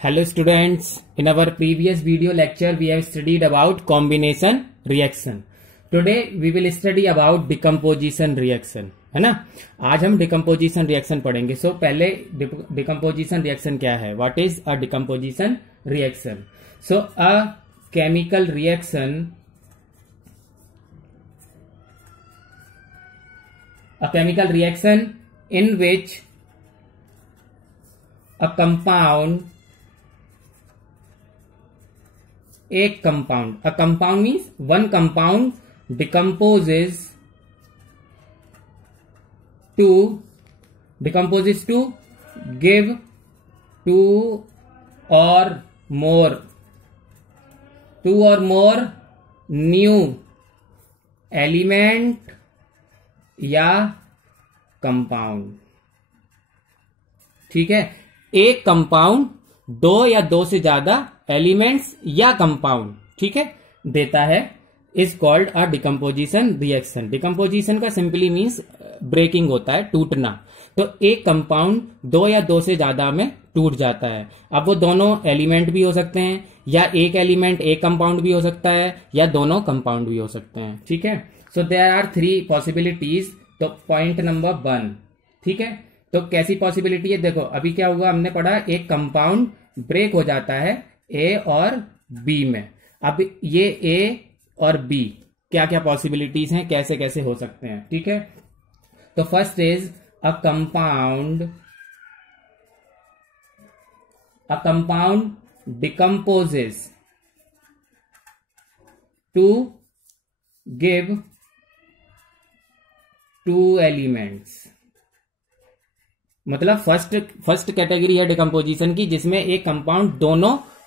Hello students, in our previous video lecture we have studied about combination reaction. Today we will study about decomposition reaction, है ना। आज हम decomposition reaction पढ़ेंगे। So पहले decomposition reaction क्या है? What is a decomposition reaction? So a chemical reaction in which a compound means one compound decomposes to give two or more new element या compound. ठीक है, एक कंपाउंड दो या दो से ज्यादा एलिमेंट्स या कंपाउंड, ठीक है, देता है, is called a decomposition reaction. Decomposition का सिंपली मीन्स ब्रेकिंग होता है, टूटना। तो एक कंपाउंड दो या दो से ज्यादा में टूट जाता है। अब वो दोनों एलिमेंट भी हो सकते हैं, या एक एलिमेंट एक कंपाउंड भी हो सकता है, या दोनों कंपाउंड भी हो सकते हैं। ठीक है, सो देयर आर 3 पॉसिबिलिटीज। तो पॉइंट नंबर 1, ठीक है, तो कैसी पॉसिबिलिटी है देखो। अभी क्या हुआ, हमने पढ़ा एक कंपाउंड ब्रेक हो जाता है ए और बी में। अब ये ए और बी क्या क्या पॉसिबिलिटीज हैं, कैसे कैसे हो सकते हैं। ठीक है, तो first is a compound decomposes to give 2 elements. मतलब फर्स्ट कैटेगरी है डिकम्पोजिशन की, जिसमें एक कंपाउंड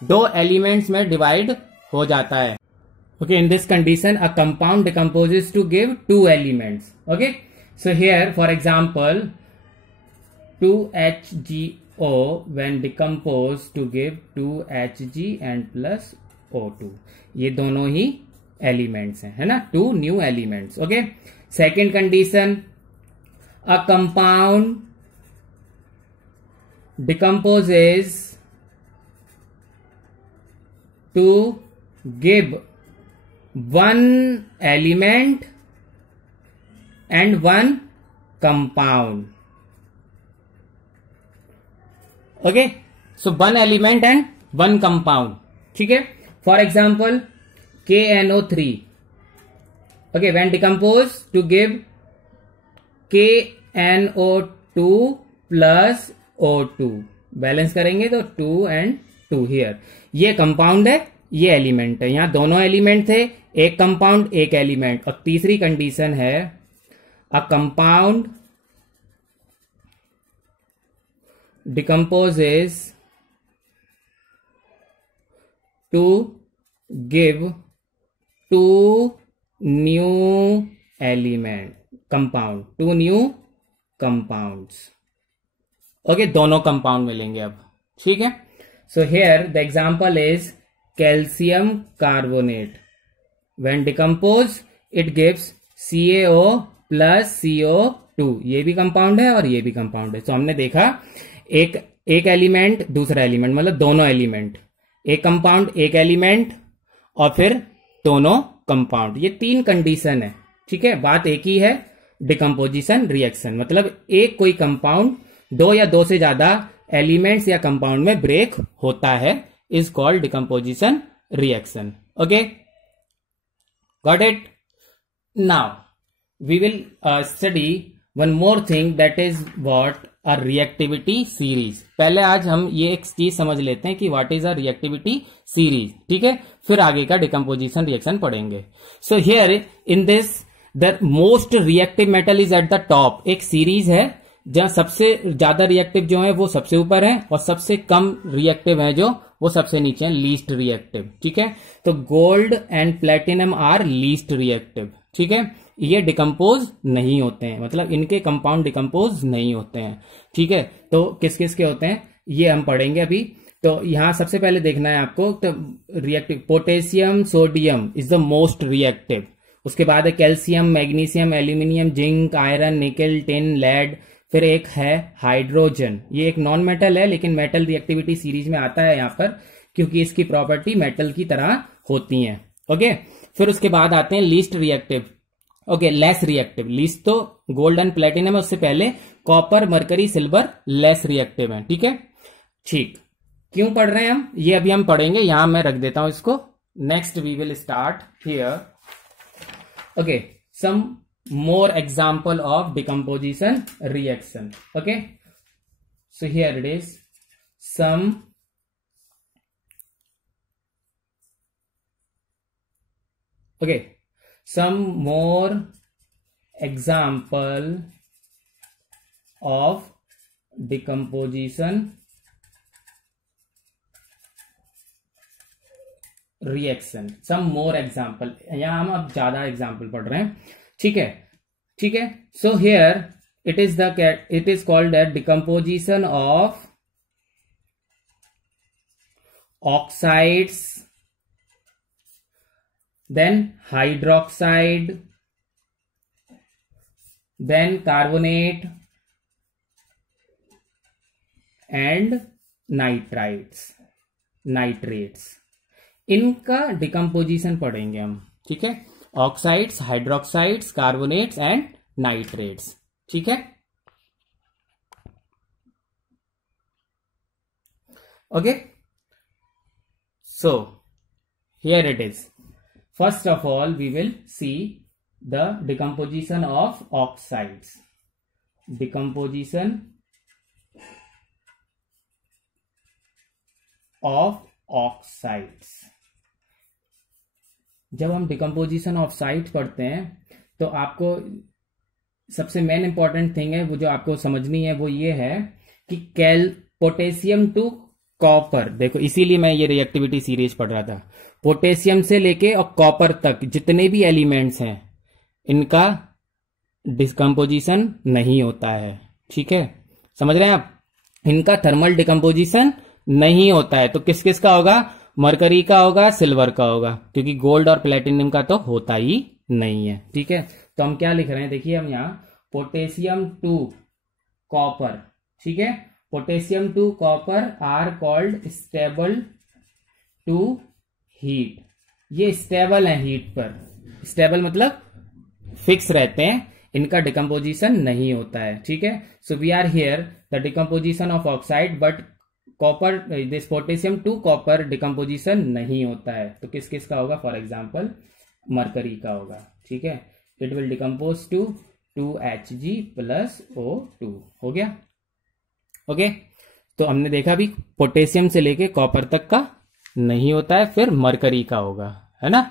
दो एलिमेंट्स में डिवाइड हो जाता है। Okay, in this condition a compound decomposes to give 2 elements. Okay, so here for example 2HgO when decompose to give 2Hg and plus O2। ये दोनों ही एलिमेंट्स हैं, है ना, 2 new elements. Okay, second condition a compound decomposes to give 1 element and 1 compound. Okay, so 1 element and 1 compound. ठीक है, for example KNO3, okay, when decomposed to give KNO2 plus O2, balance करेंगे तो 2 and 2 here. ये compound है, ये element है। यहां दोनों एलिमेंट थे, एक कंपाउंड एक एलिमेंट। और तीसरी कंडीशन है a compound decomposes to give 2 new element compound, 2 new compounds. Okay, दोनों कंपाउंड मिलेंगे अब। ठीक है, so here the example is calcium carbonate. When decompose it gives CaO plus CO2। ये भी कंपाउंड है और ये भी कंपाउंड है। तो हमने देखा एक एलिमेंट दूसरा एलिमेंट, मतलब दोनों एलिमेंट, एक कंपाउंड एक एलिमेंट और फिर दोनों कंपाउंड। ये 3 कंडीशन है। ठीक है, बात एक ही है, डिकम्पोजिशन रिएक्शन मतलब एक कोई कंपाउंड दो या दो से ज्यादा एलिमेंट्स या कंपाउंड में ब्रेक होता है, is called decomposition reaction. Okay, got it. Now we will study one more thing, that is what a reactivity series. पहले आज हम ये एक चीज समझ लेते हैं कि what is a reactivity series. ठीक है, फिर आगे का डिकम्पोजिशन रिएक्शन पढ़ेंगे। So here in this the most reactive metal is at the top. एक सीरीज है जहां सबसे ज्यादा रिएक्टिव जो है वो सबसे ऊपर है और सबसे कम रिएक्टिव है जो वो सबसे नीचे है, लीस्ट रिएक्टिव। ठीक है, तो gold and platinum are least reactive. ठीक है, ये डिकम्पोज नहीं होते हैं, मतलब इनके कंपाउंड डिकम्पोज नहीं होते हैं। ठीक है, तो किस किस के होते हैं ये हम पढ़ेंगे अभी। तो यहां सबसे पहले देखना है आपको, तो reactive potassium sodium is the most reactive. उसके बाद है calcium, magnesium, aluminium, zinc, iron, निकल, टिन, लेड, फिर एक है हाइड्रोजन, ये एक नॉन मेटल है लेकिन मेटल रिएक्टिविटी सीरीज में आता है यहां पर क्योंकि इसकी प्रॉपर्टी मेटल की तरह होती है। ओके, फिर उसके बाद आते हैं least reactive, okay less reactive. Least तो गोल्ड एंड प्लेटिनम है, उससे पहले copper, mercury, silver less reactive है। ठीक है, ठीक, क्यों पढ़ रहे हैं हम ये अभी हम पढ़ेंगे, यहां मैं रख देता हूं इसको। Next we will start here. Okay, some more example of decomposition reaction. Okay, so here it is some more example of decomposition reaction. some more example, यहां हम अब ज्यादा एग्जाम्पल पढ़ रहे हैं। ठीक है, ठीक है। So here it is called that decomposition of oxides, then hydroxide, then carbonate and nitrates. इनका डिकम्पोजिशन पढ़ेंगे हम। ठीक है, oxides, hydroxides, carbonates and nitrates. ठीक है, okay. So here it is, first of all we will see the decomposition of oxides. Decomposition of oxides. जब हम decomposition of side पढ़ते हैं तो आपको सबसे मेन इंपॉर्टेंट थिंग है वो जो आपको समझनी है वो ये है कि पोटेशियम टू कॉपर, देखो इसीलिए मैं ये रिएक्टिविटी सीरीज पढ़ रहा था। पोटेशियम से लेके और कॉपर तक जितने भी एलिमेंट्स हैं इनका डिकम्पोजिशन नहीं होता है। ठीक है, समझ रहे हैं आप, इनका थर्मल डिकम्पोजिशन नहीं होता है। तो किस किस का होगा, मरकरी का होगा, सिल्वर का होगा, क्योंकि गोल्ड और प्लेटिनम का तो होता ही नहीं है। ठीक है, तो हम क्या लिख रहे हैं, देखिए हम यहां पोटेशियम टू कॉपर। ठीक है, potassium to copper are called stable to heat. ये स्टेबल है हीट पर, स्टेबल मतलब फिक्स रहते हैं, इनका डिकम्पोजिशन नहीं होता है। ठीक है, so we are here the decomposition of oxide but copper, this potassium to copper decomposition नहीं होता है। तो किस किस का होगा, फॉर एग्जाम्पल मरकरी का होगा। ठीक है, it will decompose to 2Hg plus O2। हो गया, ओके। तो हमने देखा भी पोटेशियम से लेके कॉपर तक का नहीं होता है, फिर मरकरी का होगा, है ना।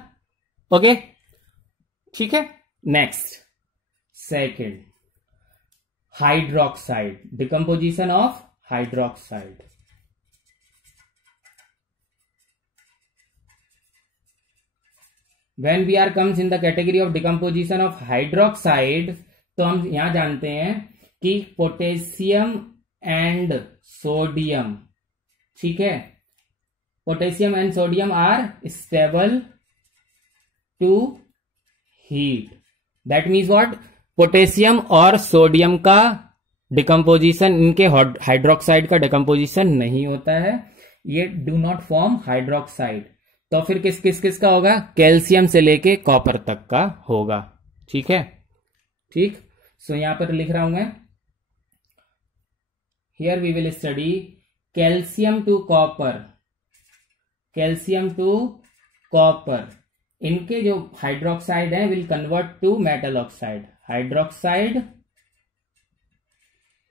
ओके, ठीक है। Next, second, hydroxide, decomposition of hydroxide. When we are comes in the category of decomposition of hydroxide, तो हम यहां जानते हैं कि पोटेशियम एंड सोडियम, ठीक है, potassium and sodium are stable to heat. That means what, potassium और sodium का डिकम्पोजिशन, इनके हाइड्रोक्साइड का डिकम्पोजिशन नहीं होता है, ये डू नॉट फॉर्म हाइड्रोक्साइड। तो फिर किस का होगा, कैल्शियम से लेके कॉपर तक का होगा। ठीक है, ठीक। सो यहां पर लिख रहा हूं मैं, here we will study calcium to copper, calcium to copper. इनके जो हाइड्रोक्साइड है will convert to metal oxide. Hydroxide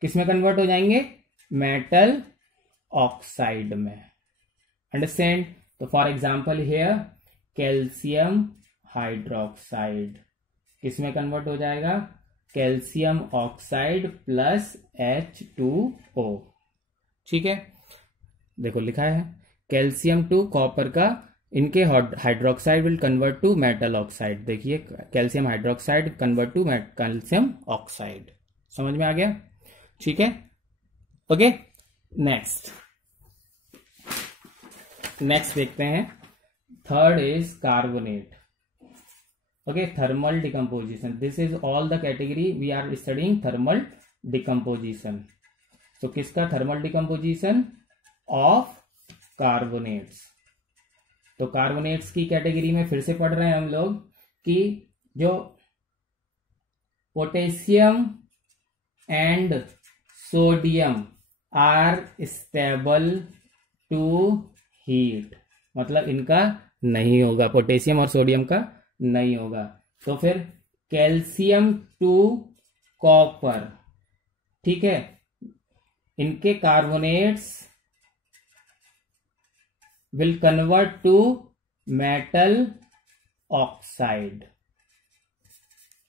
किसमें कन्वर्ट हो जाएंगे, मेटल ऑक्साइड में। अंडरस्टैंड। तो for example here calcium hydroxide किसमें कन्वर्ट हो जाएगा, कैल्शियम ऑक्साइड प्लस H2O। ठीक है, देखो लिखा है कैल्शियम टू कॉपर का, इनके hydroxide will convert to metal oxide. देखिए calcium hydroxide convert to calcium oxide. समझ में आ गया, ठीक है, ओके। नेक्स्ट देखते हैं, third is carbonate. Okay, thermal decomposition, this is all the category we are studying, thermal decomposition. तो किसका? Thermal decomposition of carbonates. तो कार्बोनेट्स की कैटेगरी में फिर से पढ़ रहे हैं हम लोग कि जो potassium and sodium are stable to heat, मतलब इनका नहीं होगा, पोटेशियम और सोडियम का नहीं होगा। तो फिर कैल्शियम टू कॉपर, ठीक है, इनके carbonates will convert to metal oxide.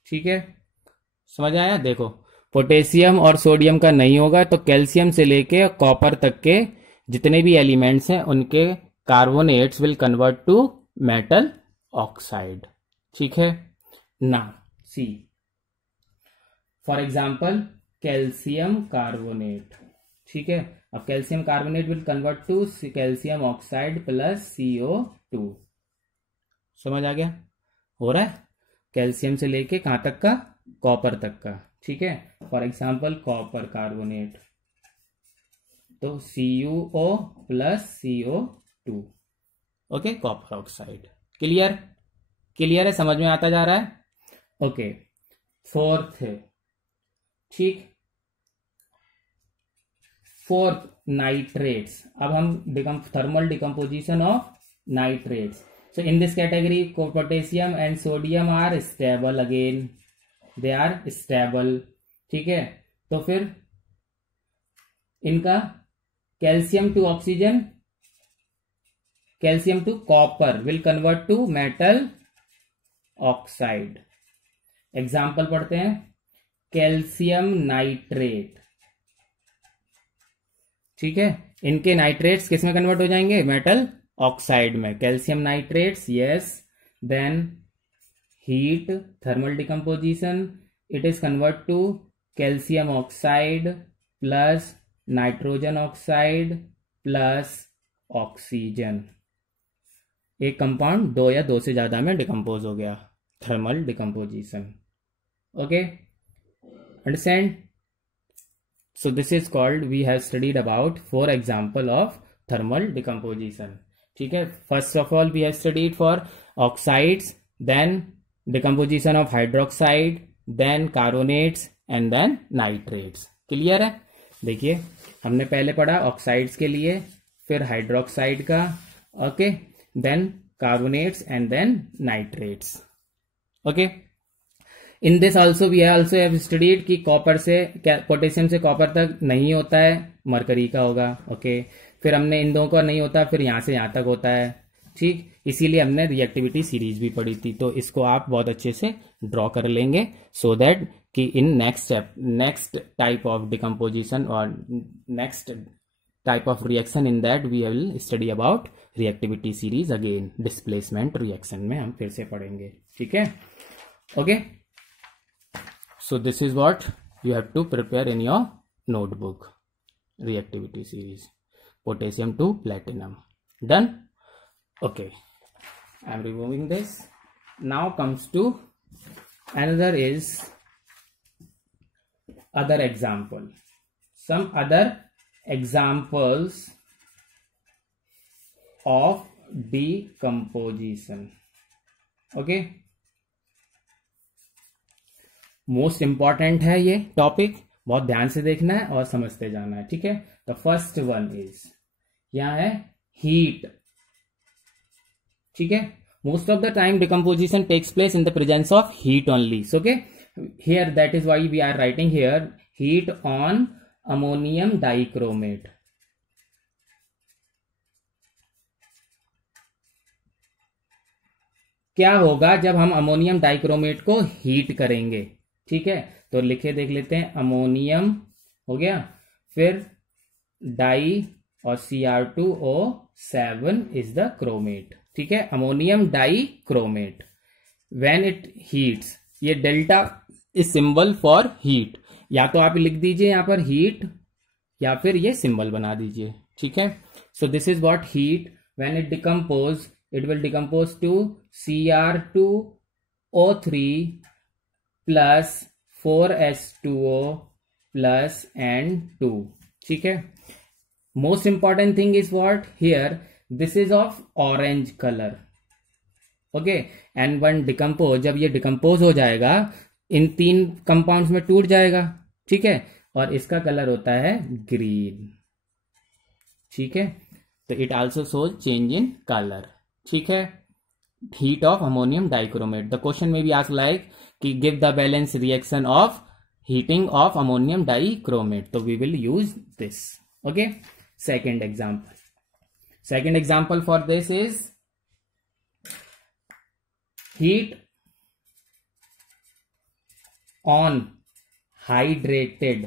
ठीक है, समझ आया? देखो, पोटेशियम और सोडियम का नहीं होगा, तो कैल्शियम से लेके कॉपर तक के जितने भी एलिमेंट्स हैं उनके carbonates will convert to metal oxide. ठीक है ना? See for example calcium carbonate. ठीक है, अब calcium carbonate will convert to calcium oxide plus CO2। समझ आ गया? हो रहा है? कैल्शियम से लेके कहां तक का? कॉपर तक का। ठीक है, फॉर एग्जाम्पल कॉपर कार्बोनेट, तो CuO plus CO2। Okay, copper oxide. Clear? Clear है? समझ में आता जा रहा है? ओके, फोर्थ है, ठीक, फोर्थ नाइट्रेट्स। अब हम thermal decomposition of nitrates. So in this category, potassium and sodium are stable again. They are stable. ठीक है, तो फिर इनका calcium to oxygen, calcium to copper will convert to metal oxide. Example पढ़ते हैं, calcium nitrate. ठीक है, इनके नाइट्रेट्स किस में कन्वर्ट हो जाएंगे? मेटल ऑक्साइड में। Calcium nitrates, yes, then heat, thermal decomposition, it is convert to calcium oxide plus nitrogen oxide plus oxygen. एक कंपाउंड दो या दो से ज्यादा में डिकम्पोज हो गया, thermal decomposition. Okay, understand? So this is called, we have studied about 4 example of thermal decomposition. ठीक है, first of all we have studied for oxides, then decomposition of hydroxide, then carbonates and then nitrates. Clear है? देखिए, हमने पहले पढ़ा oxides के लिए, फिर हाइड्रोक्साइड का, okay, then carbonates and then nitrates. Okay, in this also we also have studied कि कॉपर से, पोटेशियम से कॉपर तक नहीं होता है, मरकरी का होगा। ओके, फिर हमने इन दो का नहीं होता, फिर यहां से यहां तक होता है। ठीक, इसीलिए हमने रिएक्टिविटी सीरीज भी पढ़ी थी, तो इसको आप बहुत अच्छे से ड्रॉ कर लेंगे, सो दैट कि in next type of decomposition और next type of reaction, in that we will study about reactivity series again. Displacement reaction में हम फिर से पढ़ेंगे। ठीक है, okay. So this is what you have to prepare in your notebook. Reactivity series, potassium to platinum. Done? Okay, I am removing this. Now comes to another is other example. Some other examples of decomposition. Okay, most important है ये topic, बहुत ध्यान से देखना है और समझते जाना है। ठीक है, द फर्स्ट वन इज, यहां है हीट। ठीक है, most of the time decomposition takes place in the presence of heat only. Okay, here that is why we are writing here heat on ammonium dichromate. क्या होगा जब हम ammonium dichromate को heat करेंगे? ठीक है, तो लिखे देख लेते हैं, अमोनियम हो गया, फिर डाई और Cr2O7 इज द क्रोमेट। ठीक है, ammonium dichromate. When it heats, ये delta is symbol for heat, या तो आप लिख दीजिए यहां पर हीट, या फिर ये सिंबल बना दीजिए। ठीक है, so this is what heat, when it decompose, it will decompose to Cr2O3 plus 4H2O plus and 2. ठीक है. Most important thing is what here, this is of orange colour. Okay. And one decompose, जब ये decompose हो जाएगा इन 3 compounds में टूट जाएगा. ठीक है. और इसका कलर होता है ग्रीन. ठीक है. तो it also shows change in colour. ठीक है. Heat of ammonium dichromate. The question में भी आस्क लाइक कि give the balance reaction of heating of ammonium dichromate. तो we will use this. Okay. Second example. Second example for this is heat on hydrated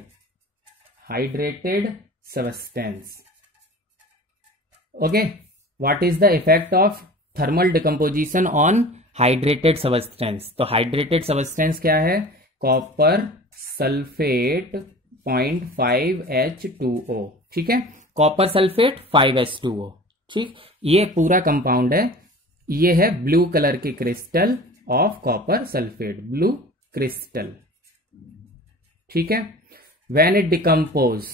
substance. Okay, what is the effect of thermal decomposition on hydrated substance? तो hydrated substance क्या है? Copper sulphate 0.5H2O. ठीक है. Copper sulphate 5H2O. ठीक. ये पूरा compound है. ये है ब्लू कलर के crystal of copper sulphate, blue crystal. ठीक है. व्हेन इट डिकम्पोज,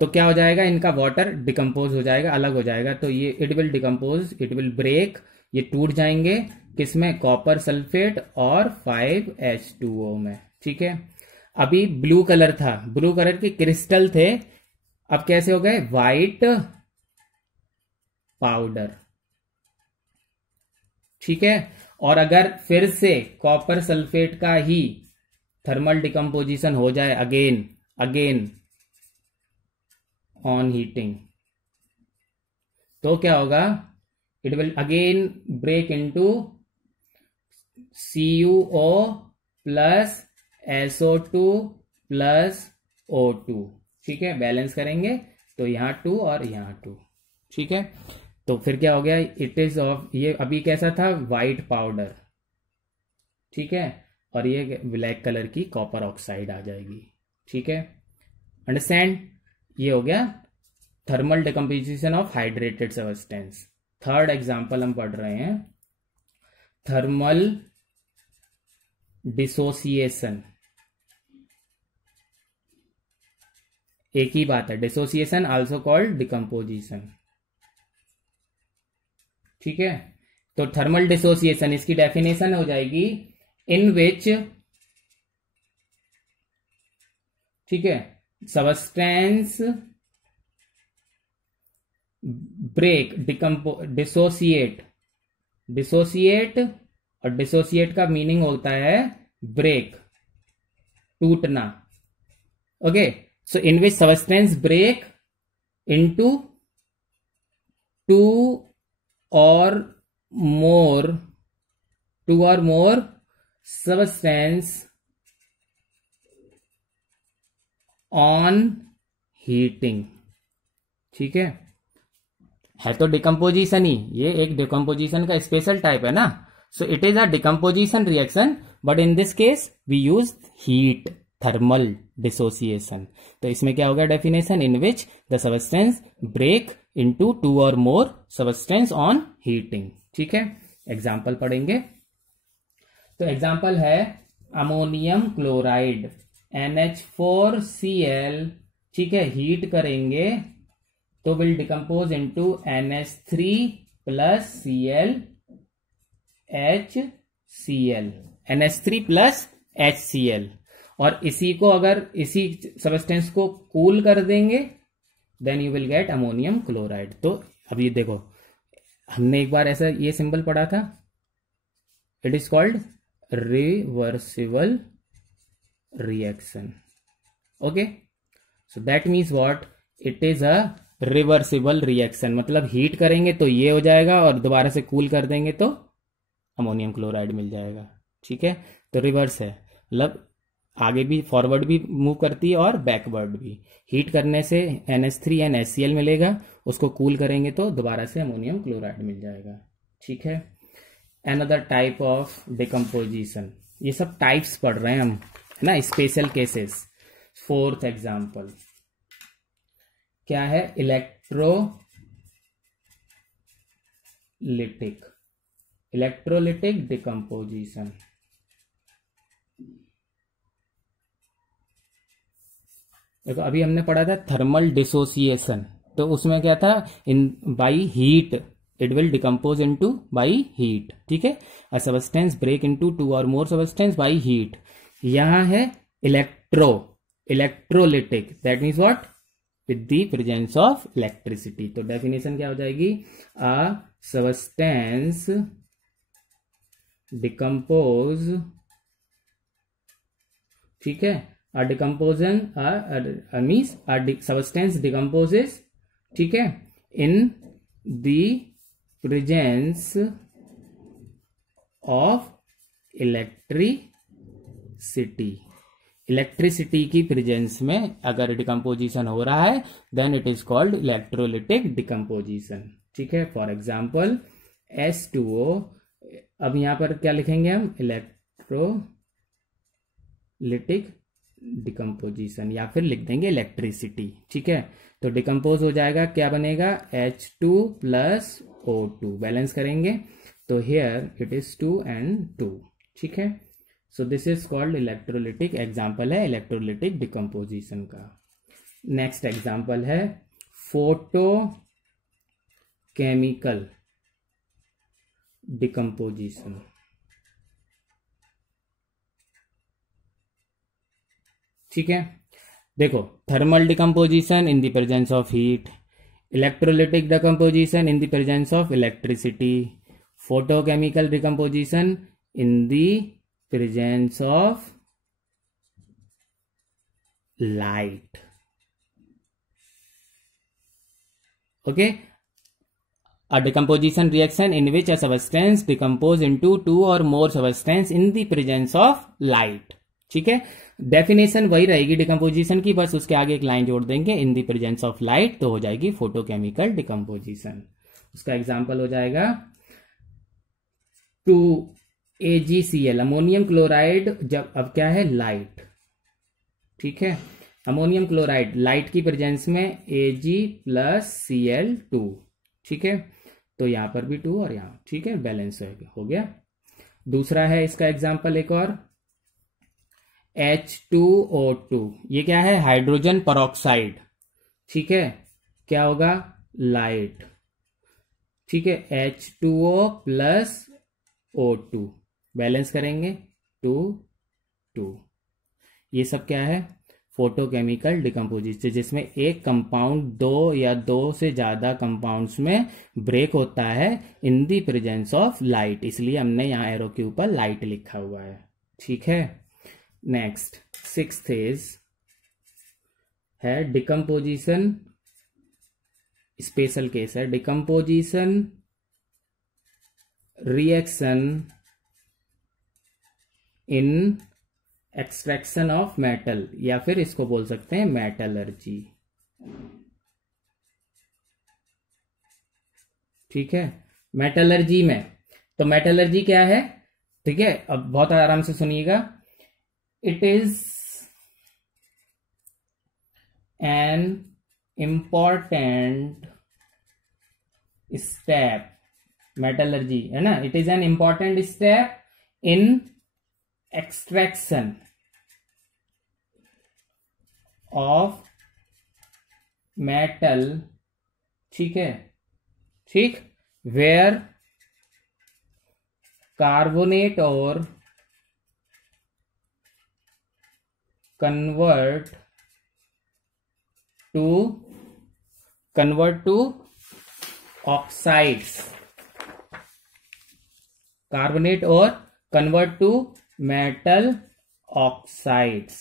तो क्या हो जाएगा, इनका वाटर डिकम्पोज हो जाएगा, अलग हो जाएगा. तो ये it will decompose, it will break, ये टूट जाएंगे किसमें, कॉपर सल्फेट और 5H2O में. ठीक है. अभी ब्लू कलर था, ब्लू कलर के क्रिस्टल थे, अब कैसे हो गए, व्हाइट पाउडर. ठीक है. और अगर फिर से कॉपर सल्फेट का ही थर्मल डिकम्पोजिशन हो जाए अगेन ऑन हीटिंग, तो क्या होगा, it will again break into CuO plus SO2 plus O2. ठीक है. बैलेंस करेंगे तो यहां 2 और यहां 2. ठीक है. तो फिर क्या हो गया, इट इज ऑफ, ये अभी कैसा था, व्हाइट पाउडर. ठीक है. और ये ब्लैक कलर की कॉपर ऑक्साइड आ जाएगी. ठीक है. अंडरस्टैंड. ये हो गया thermal decomposition of hydrated substance. Third example हम पढ़ रहे हैं, थर्मल डिसोसिएशन. एक ही बात है, डिसोसिएशन आल्सो कॉल्ड डिकम्पोजिशन. ठीक है. तो थर्मल डिसोसिएशन, इसकी डेफिनेशन हो जाएगी, इन विच, ठीक है, सबस्टेंस ब्रेक, डिसोसिएट और डिसोसिएट का मीनिंग होता है ब्रेक, टूटना. Okay. So in which substance break into 2 or more substance on heating. ठीक है तो डिकम्पोजिशन ही, ये एक डिकम्पोजिशन का स्पेशल टाइप है ना. So it is a decomposition reaction, but in this case we use heat, thermal dissociation. तो इसमें क्या हो गया definition, in which the substance break into 2 or more substance on heating. ठीक है. एग्जाम्पल पढ़ेंगे. तो एग्जाम्पल है अमोनियम क्लोराइड NH4Cl. ठीक है. हीट करेंगे तो will decompose into NH3 plus Cl HCl, NH3 plus HCl. और इसी को अगर इसी सबस्टेंस को कूल कर देंगे then you will get ammonium chloride. तो अभी देखो, हमने एक बार ऐसा ये सिंबल पढ़ा था, it is called reversible reaction. Okay. So that means what, it is a reversible reaction. मतलब हीट करेंगे तो ये हो जाएगा और दोबारा से कूल कर देंगे तो अमोनियम क्लोराइड मिल जाएगा. ठीक है. तो रिवर्स है, मतलब आगे भी फॉरवर्ड भी मूव करती है और बैकवर्ड भी. हीट करने से NH3 एंड HCl मिलेगा, उसको कूल करेंगे तो दोबारा से अमोनियम क्लोराइड मिल जाएगा. ठीक है. अनदर टाइप ऑफ डिकम्पोजिशन, ये सब टाइप्स पढ़ रहे हैं हम, है ना, स्पेशल केसेस. फोर्थ एग्जाम्पल क्या है, इलेक्ट्रोलिटिक डिकम्पोजिशन. देखो अभी हमने पढ़ा था थर्मल डिसोसिएशन, तो उसमें क्या था, in by heat it will decompose into by heat, ठीक है। A substance break into two और मोर सबस्टेंस बाई हीट। यहां है electrolytic, that means what, with the presence of electricity. तो डेफिनेशन क्या हो जाएगी, अ सबस्टेंस डिकम्पोज, ठीक है, a decomposition means a substance decomposes, ठीक है, in the presence of electricity। Electricity की प्रेजेंस में अगर डिकम्पोजिशन हो रहा है then it is called electrolytic decomposition, ठीक है। फॉर एग्जाम्पल H2O, अब यहां पर क्या लिखेंगे हम, इलेक्ट्रोलिटिक डिकम्पोजिशन, या फिर लिख देंगे इलेक्ट्रिसिटी, ठीक है। तो डिकम्पोज हो जाएगा, क्या बनेगा, H2 प्लस O2, बैलेंस करेंगे तो हियर इट इज 2 and 2, ठीक है। So this is called electrolytic, example है इलेक्ट्रोलिटिक डिकम्पोजिशन का। नेक्स्ट एग्जाम्पल है फोटो केमिकल डिकम्पोजिशन। ठीक है, देखो thermal decomposition in the presence of heat, electrolytic decomposition in the presence of electricity, photochemical decomposition in the presence of light. Okay, a decomposition reaction in which a substance decompose into two or more substance in the presence of light, ठीक है। Definition वही रहेगी decomposition की, बस उसके आगे एक line जोड़ देंगे, इन द प्रेजेंस ऑफ लाइट, तो हो जाएगी फोटोकेमिकल डिकम्पोजिशन। उसका एग्जांपल हो जाएगा 2AgCl, अमोनियम क्लोराइड, जब अब क्या है, लाइट, ठीक है, अमोनियम क्लोराइड लाइट की प्रेजेंस में Ag प्लस Cl2, ठीक है, तो यहां पर भी 2 और यहां, ठीक है, बैलेंस हो गया। दूसरा है इसका एग्जांपल एक और, H2O2, ये क्या है, हाइड्रोजन परऑक्साइड, ठीक है, क्या होगा, लाइट, ठीक है, H2O प्लस O2, बैलेंस करेंगे 2 2। ये सब क्या है, फोटोकेमिकल डिकम्पोजिशन, जिसमें एक कंपाउंड दो या दो से ज्यादा कंपाउंड्स में ब्रेक होता है इन दी प्रेजेंस ऑफ लाइट, इसलिए हमने यहां एरो के ऊपर लाइट लिखा हुआ है, ठीक है। नेक्स्ट सिक्स्थ इज है डिकम्पोजिशन, स्पेशल केस है, decomposition reaction in extraction of metal, या फिर इसको बोल सकते हैं मेटलर्जी, ठीक है। मेटलर्जी में, तो मेटलर्जी क्या है, ठीक है, अब बहुत आराम से सुनिएगा, it is an important step, metallurgy है ना, it is an important step in extraction of metal, ठीक है, ठीक, वेयर कार्बोनेट और convert to oxides, कार्बोनेट और कन्वर्ट टू मेटल ऑक्साइड्स,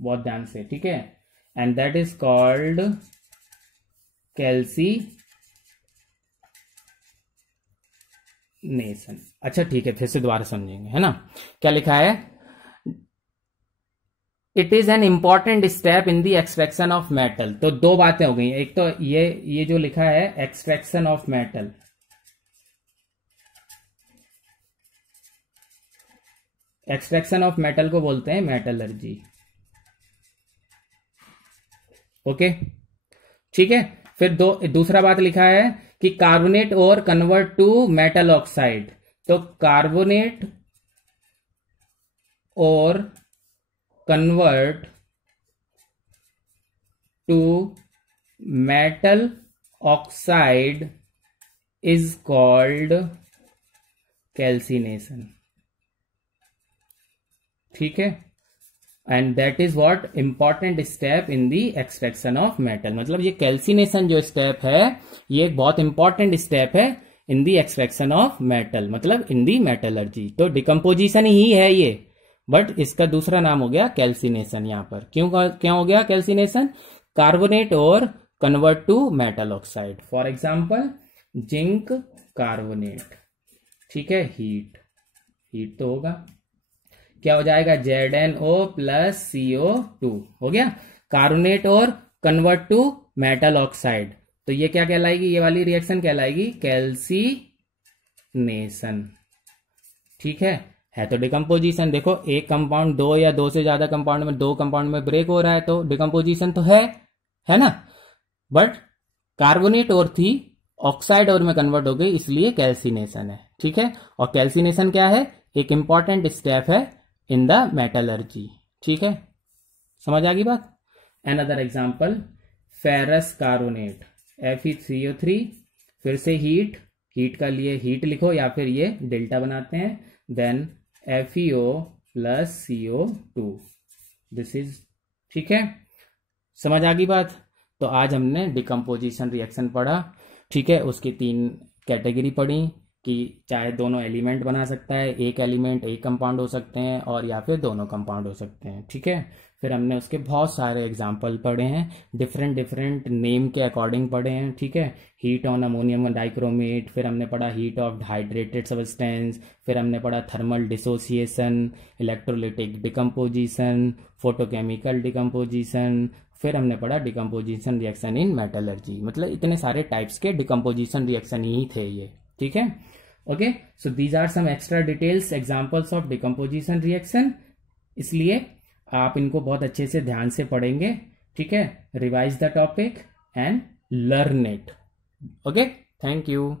बहुत ध्यान से, ठीक है, and that is called calcination. अच्छा ठीक है, फिर से दोबारा समझेंगे, है ना, क्या लिखा है, it is an important step in the extraction of metal. तो दो बातें हो गई, एक तो ये जो लिखा है extraction of metal, extraction of metal को बोलते हैं मेटलर्जी, ओके, ठीक है। फिर दूसरा बात लिखा है कि कार्बोनेट और कन्वर्ट टू मेटल ऑक्साइड, तो कार्बोनेट और convert to metal oxide is called calcination. ठीक है, and that is what important step in the extraction of metal. मतलब ये कैल्सिनेशन जो स्टेप है ये एक बहुत इंपॉर्टेंट स्टेप है इन दी एक्सट्रैक्शन ऑफ मेटल, मतलब इन दी मेटलर्जी. तो डिकम्पोजिशन ही है ये, बट इसका दूसरा नाम हो गया कैल्सिनेशन. यहां पर क्यों हो गया कैल्सिनेशन? कार्बोनेट और convert to metal oxide. For example zinc carbonate. ठीक है, हीट तो होगा, क्या हो जाएगा? ZnO प्लस CO2 हो गया. कार्बोनेट और कन्वर्ट टू मेटल ऑक्साइड, तो ये क्या कहलाएगी? ये वाली रिएक्शन कहलाएगी कैल्सिनेशन. ठीक है तो डिकम्पोजिशन. देखो एक कंपाउंड दो या दो से ज्यादा कंपाउंड में, दो कंपाउंड में ब्रेक हो रहा है तो डिकम्पोजिशन तो है ना. बट कार्बोनेट और थी ऑक्साइड और में कन्वर्ट हो गई, इसलिए कैल्सिनेशन है. ठीक है, और कैल्सिनेशन क्या है? एक इंपॉर्टेंट स्टेप है इन द मेटलर्जी. ठीक है, समझ आ गई बात. Another example ferrous carbonate Fe3O3. फिर से हीट का लिए हीट लिखो या फिर ये डेल्टा बनाते हैं, then FeO plus CO2. This is, ठीक है, समझ आ गई बात. तो आज हमने डिकम्पोजिशन रिएक्शन पढ़ा. ठीक है, उसकी 3 कैटेगरी पढ़ी कि चाहे दोनों एलिमेंट बना सकता है, एक एलिमेंट एक कंपाउंड हो सकते हैं, और या फिर दोनों कंपाउंड हो सकते हैं. ठीक है, फिर हमने उसके बहुत सारे एग्जाम्पल पढ़े हैं, डिफरेंट नेम के अकॉर्डिंग पढ़े हैं. ठीक है, हीट ऑन अमोनियम डाइक्रोमेट, फिर हमने पढ़ा हीट ऑफ हाइड्रेटेड सब्सटेंस, फिर हमने पढ़ा thermal dissociation, electrolytic decomposition, photochemical decomposition, फिर हमने पढ़ा डिकम्पोजिशन रिएक्शन इन मेटलर्जी. मतलब इतने सारे टाइप्स के डिकम्पोजिशन रिएक्शन ही थे ये. ठीक है, okay. So these are some extra details examples of decomposition reaction. इसलिए आप इनको बहुत अच्छे से ध्यान से पढ़ेंगे. ठीक है, revise the topic and learn it. Okay, thank you.